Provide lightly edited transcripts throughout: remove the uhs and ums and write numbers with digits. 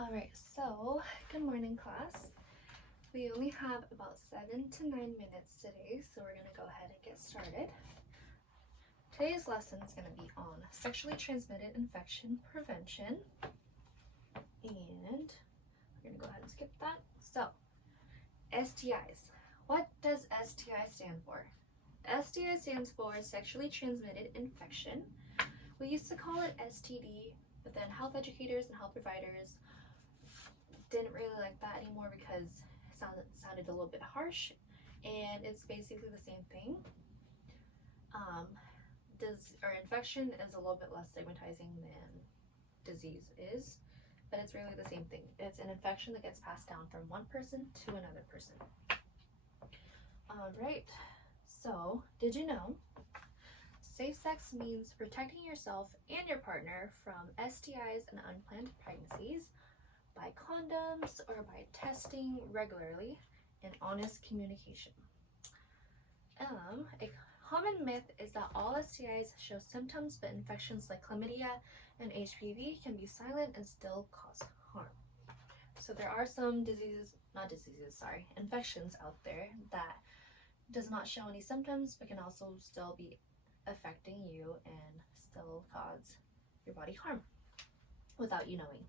Alright, so good morning, class. We only have about 7 to 9 minutes today, so we're going to go ahead and get started. Today's lesson is going to be on sexually transmitted infection prevention. And we're going to go ahead and skip that. So, STIs. What does STI stand for? STI stands for sexually transmitted infection. We used to call it STD, but then health educators and health providers didn't really like that anymore because it sounded a little bit harsh, and it's basically the same thing. Infection is a little bit less stigmatizing than disease is, but it's really the same thing. It's an infection that gets passed down from one person to another person. Alright, so did you know safe sex means protecting yourself and your partner from STIs and unplanned pregnancies by condoms or by testing regularly and honest communication. A common myth is that all STIs show symptoms, but infections like chlamydia and HPV can be silent and still cause harm. So there are some infections out there that does not show any symptoms, but can also still be affecting you and still cause your body harm without you knowing.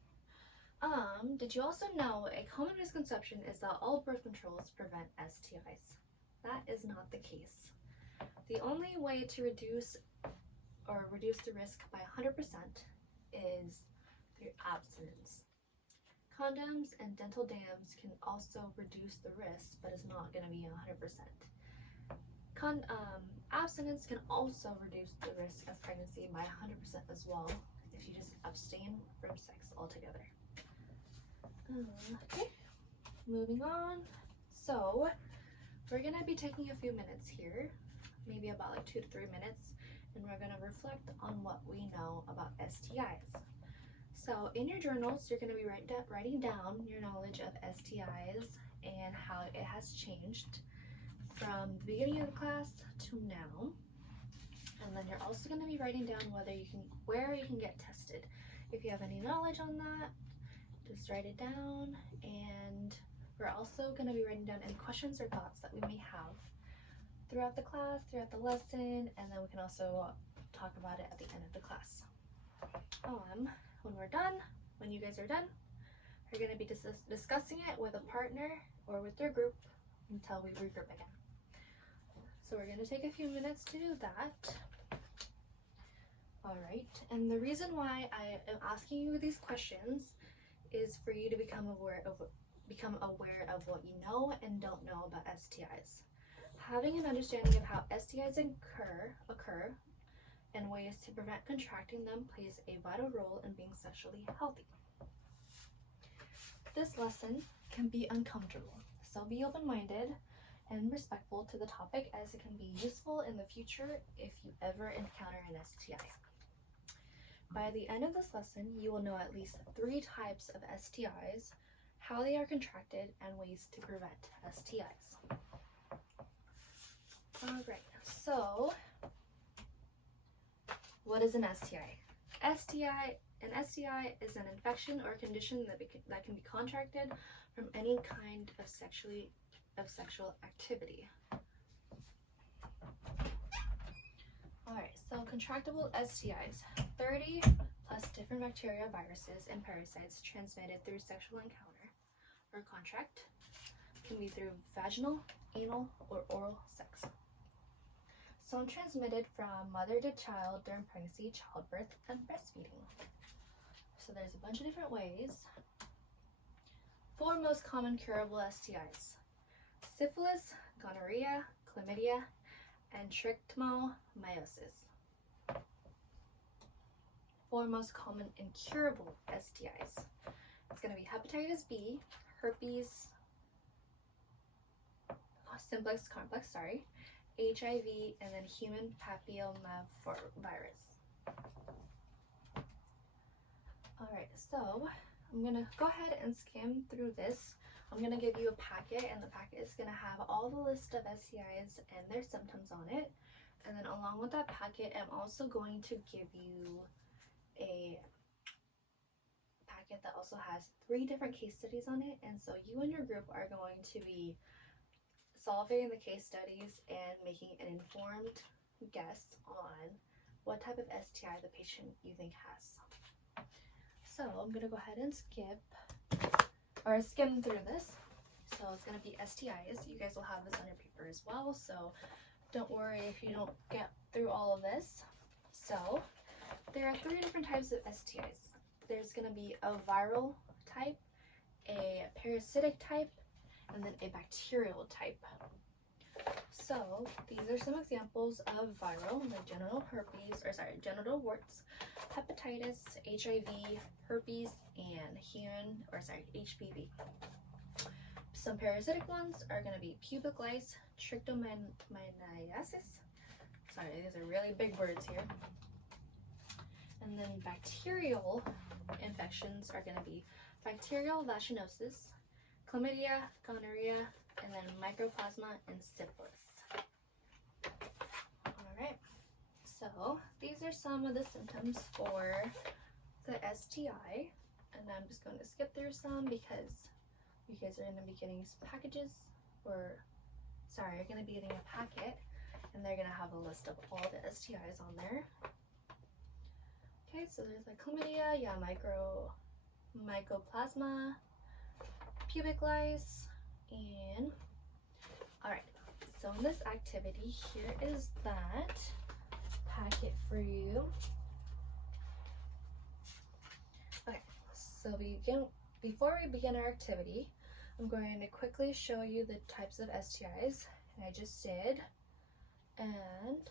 Did you also know a common misconception is that all birth controls prevent STIs? That is not the case. The only way to reduce the risk by 100% is through abstinence. Condoms and dental dams can also reduce the risk, but it's not going to be 100%. Abstinence can also reduce the risk of pregnancy by 100% as well if you just abstain from sex altogether. Okay, moving on. So we're going to be taking a few minutes here, maybe about like 2 to 3 minutes, and we're going to reflect on what we know about STIs. So in your journals, you're going to be writing down your knowledge of STIs and how it has changed from the beginning of the class to now. And then you're also going to be writing down where you can get tested. If you have any knowledge on that, just write it down. And we're also going to be writing down any questions or thoughts that we may have throughout the class, throughout the lesson, and then we can also talk about it at the end of the class. When you guys are done, you're going to be discussing it with a partner or with your group until we regroup again. So we're going to take a few minutes to do that. Alright, and the reason why I am asking you these questions is for you to become aware of what you know and don't know about STIs. Having an understanding of how STIs occur and ways to prevent contracting them plays a vital role in being sexually healthy. This lesson can be uncomfortable, so be open-minded and respectful to the topic, as it can be useful in the future if you ever encounter an STI. By the end of this lesson, you will know at least 3 types of STIs, how they are contracted, and ways to prevent STIs. Alright, so what is an STI? An STI is an infection or condition that can be contracted from any kind of sexual activity. Alright, so contractable STIs, 30 plus different bacteria, viruses, and parasites transmitted through sexual encounter or contract, can be through vaginal, anal, or oral sex. Some transmitted from mother to child during pregnancy, childbirth, and breastfeeding. So there's a bunch of different ways. 4 most common curable STIs: syphilis, gonorrhea, chlamydia, and trichomoniasis. 4 most common incurable STIs. It's going to be hepatitis B, herpes simplex complex, HIV, and then human papillomavirus. Alright, so I'm going to go ahead and skim through this. I'm going to give you a packet, and the packet is going to have all the list of STIs and their symptoms on it. And then along with that packet, I'm also going to give you a packet that also has 3 different case studies on it, and so you and your group are going to be solving the case studies and making an informed guess on what type of STI the patient you think has. So I'm gonna go ahead and skim through this. So it's gonna be STIs. You guys will have this on your paper as well, so don't worry if you don't get through all of this. So there are 3 different types of STIs. There's gonna be a viral type, a parasitic type, and then a bacterial type. So these are some examples of viral, like genital warts, hepatitis, HIV, herpes, and HPV. Some parasitic ones are going to be pubic lice, trichomoniasis. Sorry, these are really big words here. And then bacterial infections are going to be bacterial vaginosis, chlamydia, gonorrhea, and then mycoplasma and syphilis. Alright, so these are some of the symptoms for the STI, and I'm just going to skip through some because you guys are going to be getting some packages, you're going to be getting a packet, and they're going to have a list of all the STIs on there. Okay, so there's like chlamydia, mycoplasma, pubic lice, and alright, so in this activity, here is that packet for you. Okay, so before we begin our activity, I'm going to quickly show you the types of STIs, and I just did, and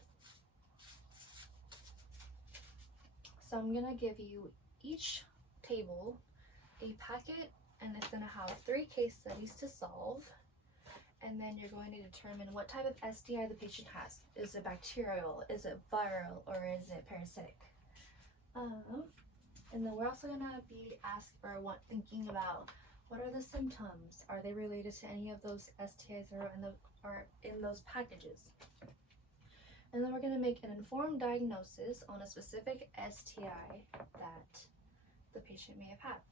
so I'm going to give you each table a packet, and it's going to have 3 case studies to solve, and then you're going to determine what type of STI the patient has. Is it bacterial, is it viral, or is it parasitic? And then we're also going to be thinking about what are the symptoms? Are they related to any of those STIs that are in those packages? And then we're going to make an informed diagnosis on a specific STI that the patient may have had.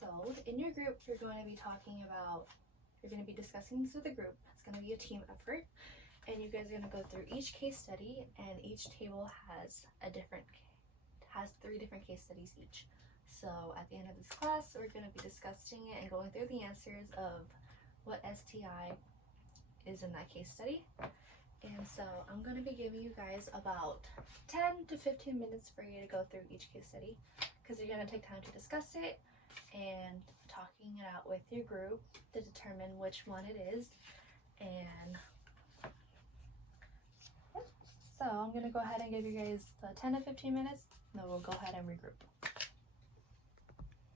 So in your group, you're going to be discussing this with a group. It's going to be a team effort, and you guys are going to go through each case study, and each table has 3 different case studies each. So at the end of this class, we're going to be discussing it and going through the answers of what STI is in that case study. And so I'm going to be giving you guys about 10 to 15 minutes for you to go through each case study, because you're going to take time to discuss it and talking it out with your group to determine which one it is. And so I'm going to go ahead and give you guys the 10 to 15 minutes, and then we'll go ahead and regroup.